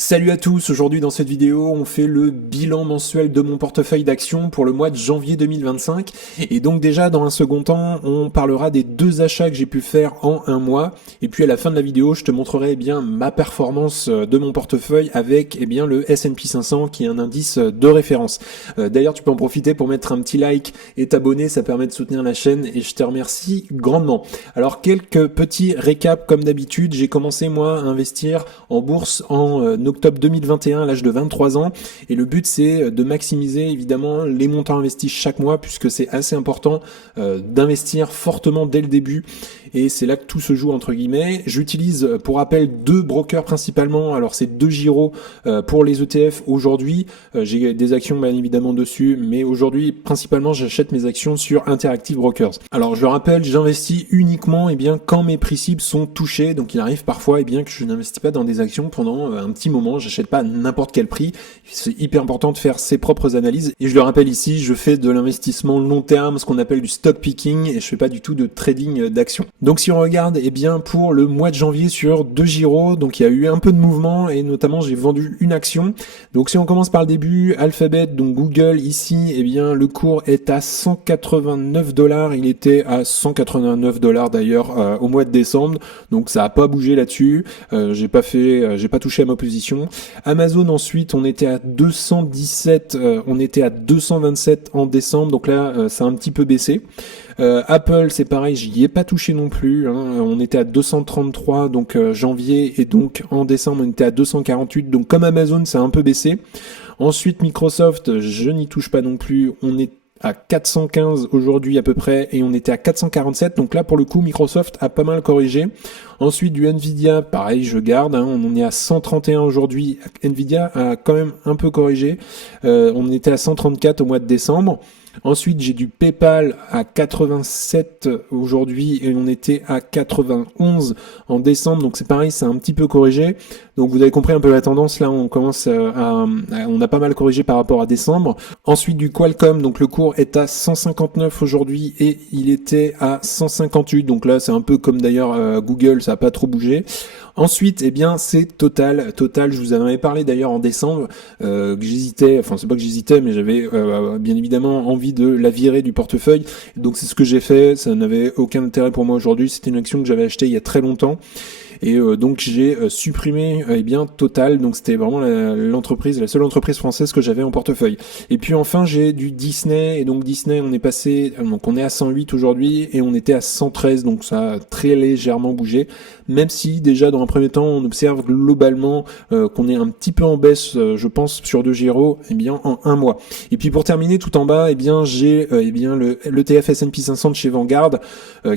Salut à tous, aujourd'hui dans cette vidéo on fait le bilan mensuel de mon portefeuille d'actions pour le mois de janvier 2025 et donc déjà dans un second temps on parlera des deux achats que j'ai pu faire en un mois et puis à la fin de la vidéo je te montrerai bien ma performance de mon portefeuille avec le S&P 500 qui est un indice de référence. D'ailleurs tu peux en profiter pour mettre un petit like et t'abonner, ça permet de soutenir la chaîne et je te remercie grandement. Alors quelques petits récaps comme d'habitude, j'ai commencé moi à investir en bourse en octobre 2021 à l'âge de 23 ans et le but c'est de maximiser évidemment les montants investis chaque mois puisque c'est assez important d'investir fortement dès le début et c'est là que tout se joue entre guillemets. J'utilise pour rappel deux brokers principalement, alors c'est deux Giro pour les ETF aujourd'hui, j'ai des actions bien évidemment dessus mais aujourd'hui principalement j'achète mes actions sur Interactive Brokers. Alors je le rappelle, j'investis uniquement quand mes prix cibles sont touchés, donc il arrive parfois que je n'investis pas dans des actions pendant un petit moment, j'achète pas à n'importe quel prix, c'est hyper important de faire ses propres analyses et je le rappelle ici, je fais de l'investissement long terme, ce qu'on appelle du stock picking et je fais pas du tout de trading d'actions. Donc si on regarde pour le mois de janvier sur deux Giro, donc il y a eu un peu de mouvement et notamment j'ai vendu une action. Donc si on commence par le début, Alphabet, donc Google ici, le cours est à 189 $, il était à 189 $ d'ailleurs au mois de décembre, donc ça a pas bougé là-dessus, j'ai pas touché à ma position. Amazon ensuite, on était à 217, on était à 227 en décembre, donc là ça a un petit peu baissé. Apple, c'est pareil, j'y ai pas touché non plus, hein. On était à 233 donc janvier et donc en décembre on était à 248, donc comme Amazon ça a un peu baissé. Ensuite Microsoft, je n'y touche pas non plus, on est à 415 aujourd'hui à peu près et on était à 447, donc là pour le coup Microsoft a pas mal corrigé. Ensuite du Nvidia, pareil je garde, hein, on est à 131 aujourd'hui, Nvidia a quand même un peu corrigé, on était à 134 au mois de décembre. Ensuite, j'ai du PayPal à 87 aujourd'hui et on était à 91 en décembre. Donc c'est pareil, c'est un petit peu corrigé. Donc vous avez compris un peu la tendance. Là, on commence on a pas mal corrigé par rapport à décembre. Ensuite, du Qualcomm, donc le cours est à 159 aujourd'hui et il était à 158. Donc là, c'est un peu comme d'ailleurs Google, ça a pas trop bougé. Ensuite, c'est Total. Total, je vous en avais parlé d'ailleurs en décembre, que j'hésitais, enfin c'est pas que j'hésitais, mais j'avais bien évidemment envie de la virer du portefeuille. Donc c'est ce que j'ai fait, ça n'avait aucun intérêt pour moi aujourd'hui, c'était une action que j'avais achetée il y a très longtemps. Et donc j'ai supprimé Total, donc c'était vraiment la seule entreprise française que j'avais en portefeuille. Et puis enfin j'ai du Disney, et donc Disney on est à 108 aujourd'hui et on était à 113, donc ça a très légèrement bougé, même si déjà dans un premier temps on observe globalement qu'on est un petit peu en baisse, je pense sur deux Giro en un mois. Et puis pour terminer tout en bas, j'ai l'ETF S&P 500 de chez Vanguard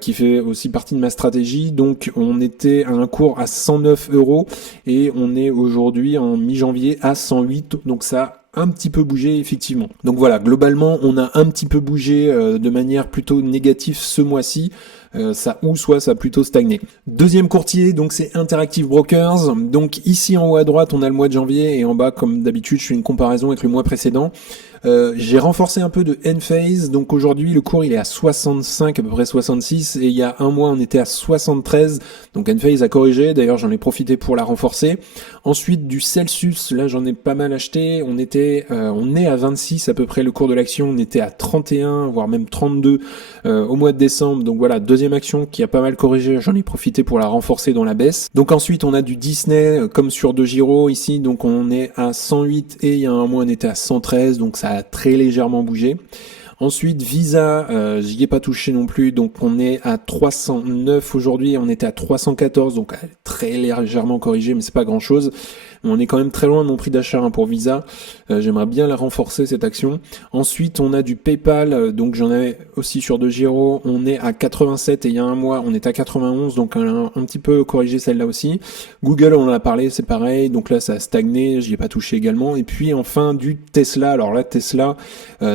qui fait aussi partie de ma stratégie. Donc on était à un cours à 109 € et on est aujourd'hui en mi-janvier à 108, donc ça a un petit peu bougé effectivement. Donc voilà, globalement on a un petit peu bougé de manière plutôt négative ce mois-ci. Ça a plutôt stagné. Deuxième courtier, donc c'est Interactive Brokers. Donc ici en haut à droite on a le mois de janvier et en bas comme d'habitude je fais une comparaison avec le mois précédent. J'ai renforcé un peu de Enphase, donc aujourd'hui le cours il est à 65, à peu près 66, et il y a un mois on était à 73, donc Enphase a corrigé, d'ailleurs j'en ai profité pour la renforcer. Ensuite du Celsius, là j'en ai pas mal acheté, on est à 26 à peu près le cours de l'action, on était à 31, voire même 32 au mois de décembre, donc voilà, deuxième action qui a pas mal corrigé, j'en ai profité pour la renforcer dans la baisse. Donc ensuite on a du Disney, comme sur deux Giro ici, donc on est à 108 et il y a un mois on était à 113, donc ça a très légèrement bougé. Ensuite Visa, j'y ai pas touché non plus, donc on est à 309 aujourd'hui, on était à 314, donc très légèrement corrigé, mais c'est pas grand chose. On est quand même très loin de mon prix d'achat pour Visa. J'aimerais bien la renforcer cette action. Ensuite, on a du PayPal, donc j'en avais aussi sur deux Giro. On est à 87 et il y a un mois, on est à 91, donc un petit peu corrigé celle-là aussi. Google, on en a parlé, c'est pareil. Donc là, ça a stagné, j'y ai pas touché également. Et puis enfin du Tesla. Alors là, Tesla,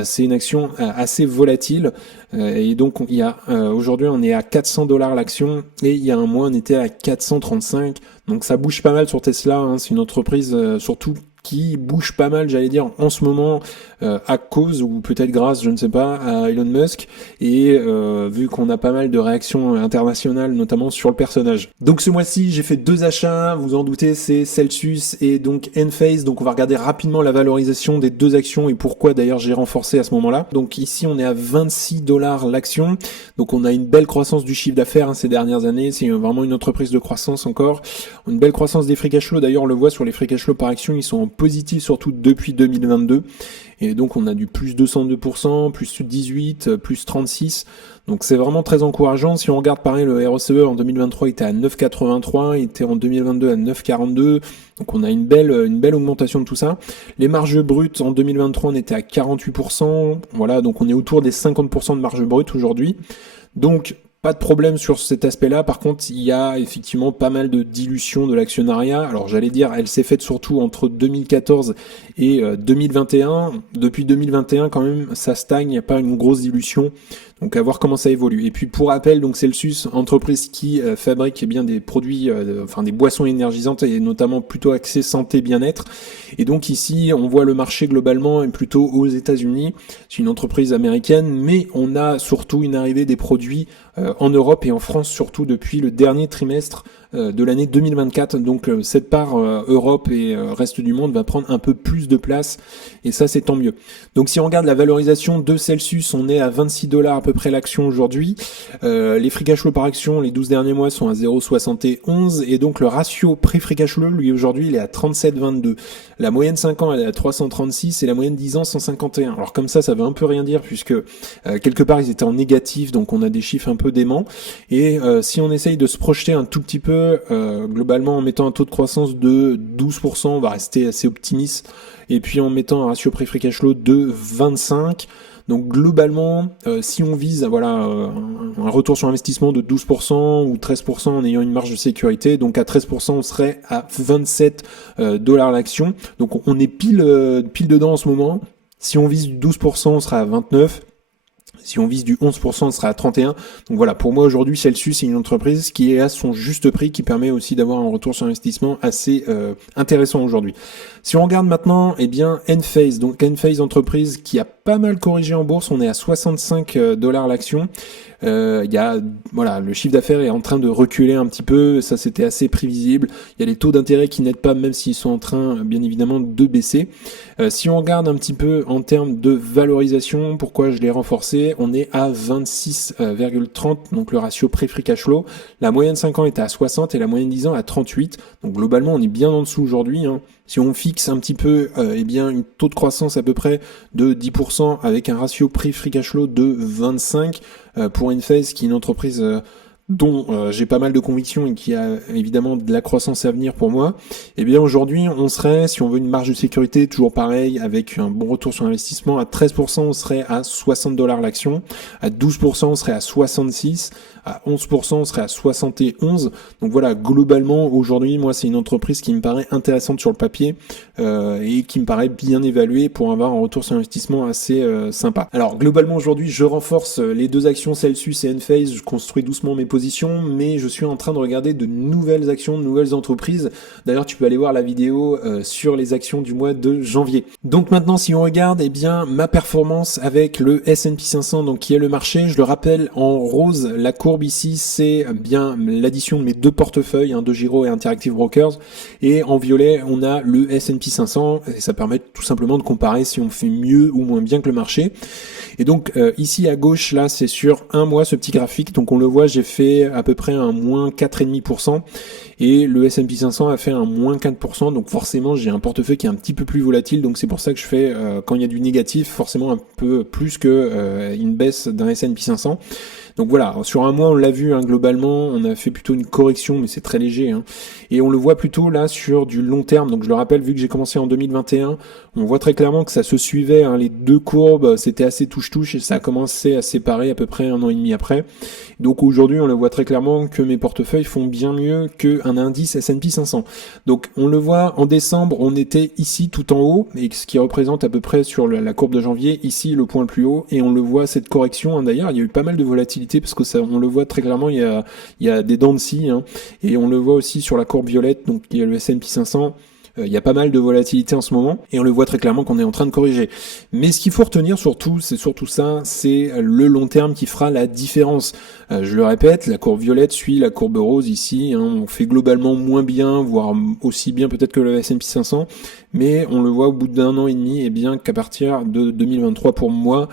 c'est une action assez volatile. Et donc il y a aujourd'hui on est à 400 $ l'action et il y a un mois on était à 435. Donc ça bouge pas mal sur Tesla, hein. C'est une entreprise surtout qui bouge pas mal, j'allais dire, en ce moment, à cause, ou peut-être grâce, je ne sais pas, à Elon Musk, et vu qu'on a pas mal de réactions internationales, notamment sur le personnage. Donc ce mois-ci, j'ai fait 2 achats, vous en doutez, c'est Celsius et donc Enphase, donc on va regarder rapidement la valorisation des 2 actions et pourquoi d'ailleurs j'ai renforcé à ce moment-là. Donc ici, on est à 26 $ l'action, donc on a une belle croissance du chiffre d'affaires ces dernières années, c'est vraiment une entreprise de croissance encore, une belle croissance des free cash flow, d'ailleurs on le voit sur les free cash flow par action, ils sont en positif surtout depuis 2022, et donc on a du plus 202%, plus 18, plus 36, donc c'est vraiment très encourageant. Si on regarde pareil, le RSE en 2023 était à 9,83, il était en 2022 à 9,42, donc on a une belle augmentation de tout ça. Les marges brutes en 2023 on était à 48%, voilà, donc on est autour des 50% de marge brute aujourd'hui, donc pas de problème sur cet aspect-là. Par contre, il y a effectivement pas mal de dilution de l'actionnariat. Alors j'allais dire, elle s'est faite surtout entre 2014 et 2021. Depuis 2021, quand même, ça stagne, il n'y a pas une grosse dilution. Donc à voir comment ça évolue. Et puis pour rappel, donc Celsius, entreprise qui fabrique bien des produits, des boissons énergisantes et notamment plutôt axées santé bien-être. Et donc ici, on voit le marché globalement est plutôt aux États-Unis. C'est une entreprise américaine, mais on a surtout une arrivée des produits en Europe et en France surtout depuis le dernier trimestre de l'année 2024. Donc cette part Europe et reste du monde va prendre un peu plus de place et ça c'est tant mieux. Donc si on regarde la valorisation de Celsius, on est à 26 $ à peu près l'action aujourd'hui. Les free cash flow par action les 12 derniers mois sont à 0,71 et donc le ratio prix-free cash flow lui aujourd'hui il est à 37,22. La moyenne 5 ans elle est à 336 et la moyenne 10 ans 151. Alors comme ça veut un peu rien dire puisque quelque part ils étaient en négatif, donc on a des chiffres un peu déments. Et si on essaye de se projeter un tout petit peu, globalement en mettant un taux de croissance de 12%, on va rester assez optimiste, et puis en mettant un ratio prix-free cash flow de 25, donc globalement, si on vise un retour sur investissement de 12% ou 13% en ayant une marge de sécurité, donc à 13% on serait à 27 $ l'action, donc on est pile dedans en ce moment. Si on vise du 12%, on sera à 29. Si on vise du 11%, on sera à 31. Donc voilà, pour moi aujourd'hui, Celsius c'est une entreprise qui est à son juste prix, qui permet aussi d'avoir un retour sur investissement assez intéressant aujourd'hui. Si on regarde maintenant, Enphase, donc Enphase entreprise qui a pas mal corrigé en bourse, on est à 65 $ l'action. Le chiffre d'affaires est en train de reculer un petit peu, ça c'était assez prévisible. Il y a les taux d'intérêt qui n'aident pas, même s'ils sont en train, bien évidemment, de baisser. Si on regarde un petit peu en termes de valorisation, pourquoi je l'ai renforcé, on est à 26,30, donc le ratio prix-free cash flow. La moyenne 5 ans est à 60 et la moyenne 10 ans à 38. Donc globalement, on est bien en dessous aujourd'hui. Si on fixe un petit peu, une taux de croissance à peu près de 10% avec un ratio prix-free cash flow de 25 pour Enphase, qui est une entreprise dont j'ai pas mal de convictions et qui a évidemment de la croissance à venir pour moi, aujourd'hui on serait, si on veut une marge de sécurité, toujours pareil, avec un bon retour sur investissement, à 13% on serait à 60 $ l'action, à 12% on serait à 66, à 11% on serait à 71. Donc voilà, globalement aujourd'hui moi c'est une entreprise qui me paraît intéressante sur le papier et qui me paraît bien évaluée pour avoir un retour sur investissement assez sympa. Alors globalement aujourd'hui je renforce les 2 actions Celsius et Enphase, je construis doucement mes positions, mais je suis en train de regarder de nouvelles actions, de nouvelles entreprises. D'ailleurs tu peux aller voir la vidéo sur les actions du mois de janvier. Donc maintenant si on regarde ma performance avec le S&P 500, donc qui est le marché, je le rappelle en rose, la courbe ici c'est bien l'addition de mes 2 portefeuilles, de Giro et Interactive Brokers, et en violet on a le S&P 500 et ça permet tout simplement de comparer si on fait mieux ou moins bien que le marché. Et donc ici à gauche là c'est sur un mois ce petit graphique, donc on le voit, j'ai fait à peu près un moins 4,5% et le S&P 500 a fait un moins 4%, donc forcément j'ai un portefeuille qui est un petit peu plus volatile, donc c'est pour ça que je fais quand il y a du négatif forcément un peu plus que une baisse d'un S&P 500. Donc voilà, sur un mois on l'a vu, globalement on a fait plutôt une correction, mais c'est très léger, et on le voit plutôt là sur du long terme. Donc je le rappelle, vu que j'ai commencé en 2021, on voit très clairement que ça se suivait, les 2 courbes c'était assez touche-touche et ça a commencé à se séparer à peu près 1 an et demi après. Donc aujourd'hui on le voit très clairement que mes portefeuilles font bien mieux qu'un indice S&P 500. Donc on le voit en décembre, on était ici tout en haut, et ce qui représente à peu près sur la courbe de janvier, ici le point le plus haut, et on le voit cette correction, d'ailleurs il y a eu pas mal de volatilité parce que ça, on le voit très clairement, il y a des dents de scie, et on le voit aussi sur la courbe violette, donc il y a le S&P 500. Il y a pas mal de volatilité en ce moment et on le voit très clairement qu'on est en train de corriger. Mais ce qu'il faut retenir surtout, c'est le long terme qui fera la différence. Je le répète, la courbe violette suit la courbe rose ici, hein, on fait globalement moins bien, voire aussi bien peut-être que le S&P 500, mais on le voit au bout d'un an et demi, et bien qu'à partir de 2023 pour moi,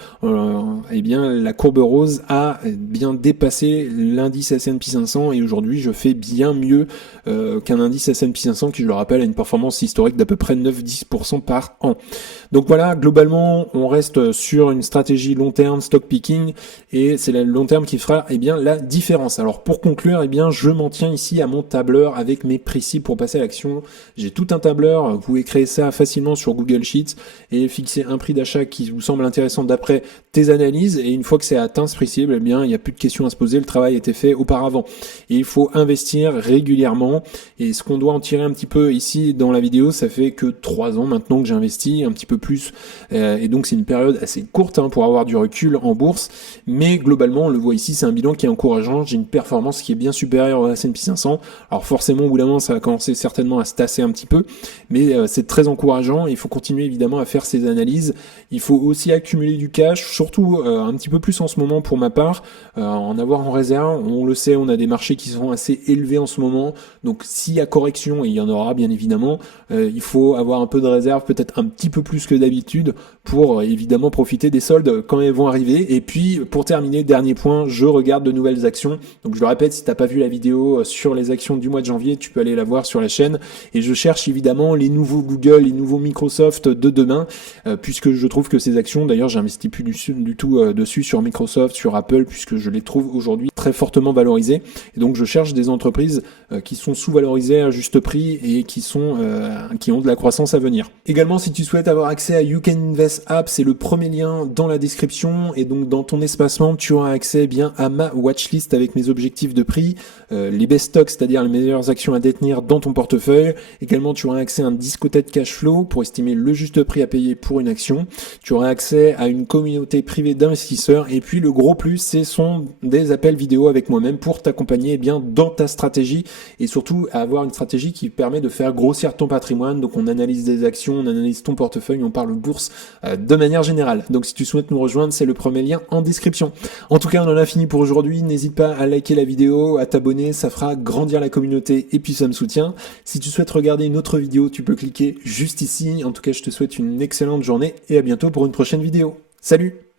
eh bien la courbe rose a bien dépassé l'indice S&P 500 et aujourd'hui je fais bien mieux qu'un indice S&P 500 qui, je le rappelle, a une performance historique d'à peu près 9-10% par an. Donc voilà, globalement, on reste sur une stratégie long terme, stock picking, et c'est le long terme qui fera la différence. Alors pour conclure, je m'en tiens ici à mon tableur avec mes précis pour passer à l'action. J'ai tout un tableur, vous pouvez créer ça facilement sur Google Sheets et fixer un prix d'achat qui vous semble intéressant d'après tes analyses, et une fois que c'est atteint ce prix cible, il n'y a plus de questions à se poser, le travail a été fait auparavant. Et il faut investir régulièrement, et ce qu'on doit en tirer un petit peu ici dans la vidéo, ça fait que 3 ans maintenant que j'ai investi, un petit peu plus, et donc c'est une période assez courte pour avoir du recul en bourse, mais globalement on le voit ici, c'est un bilan qui est encourageant, j'ai une performance qui est bien supérieure au S&P 500, alors forcément au bout d'un moment ça va commencer certainement à se tasser un petit peu, mais c'est très encourageant, il faut continuer évidemment à faire ces analyses, il faut aussi accumuler du cash, surtout un petit peu plus en ce moment pour ma part, en avoir en réserve, on le sait, on a des marchés qui sont assez élevés en ce moment, donc s'il y a correction, et il y en aura bien évidemment, il faut avoir un peu de réserve, peut-être un petit peu plus que d'habitude, pour évidemment profiter des soldes quand elles vont arriver. Et puis pour terminer, dernier point, je regarde de nouvelles actions. Donc je le répète, si t'as pas vu la vidéo sur les actions du mois de janvier, tu peux aller la voir sur la chaîne. Et je cherche évidemment les nouveaux Google, les nouveaux Microsoft de demain, puisque je trouve que ces actions, d'ailleurs j'investis plus du tout dessus sur Microsoft, sur Apple, puisque je les trouve aujourd'hui très fortement valorisées. Et donc je cherche des entreprises qui sont sous-valorisées à juste prix et qui ont de la croissance à venir. Également, si tu souhaites avoir accès à You Can Invest App, c'est le premier lien dans la description, et donc dans ton espace membre, tu auras accès à ma watchlist avec mes objectifs de prix, les best stocks, c'est-à-dire les meilleures actions à détenir dans ton portefeuille. Également, tu auras accès à un discothèque cash flow pour estimer le juste prix à payer pour une action. Tu auras accès à une communauté privée d'investisseurs, et puis le gros plus, ce sont des appels vidéo avec moi-même pour t'accompagner dans ta stratégie, et surtout à avoir une stratégie qui permet de faire grossir ton patrimoine. Donc on analyse des actions, on analyse ton portefeuille, on parle bourse de manière générale. Donc si tu souhaites nous rejoindre, c'est le premier lien en description. En tout cas, on en a fini pour aujourd'hui. N'hésite pas à liker la vidéo, à t'abonner, ça fera grandir la communauté et puis ça me soutient. Si tu souhaites regarder une autre vidéo, tu peux cliquer juste ici. En tout cas, je te souhaite une excellente journée et à bientôt pour une prochaine vidéo. Salut!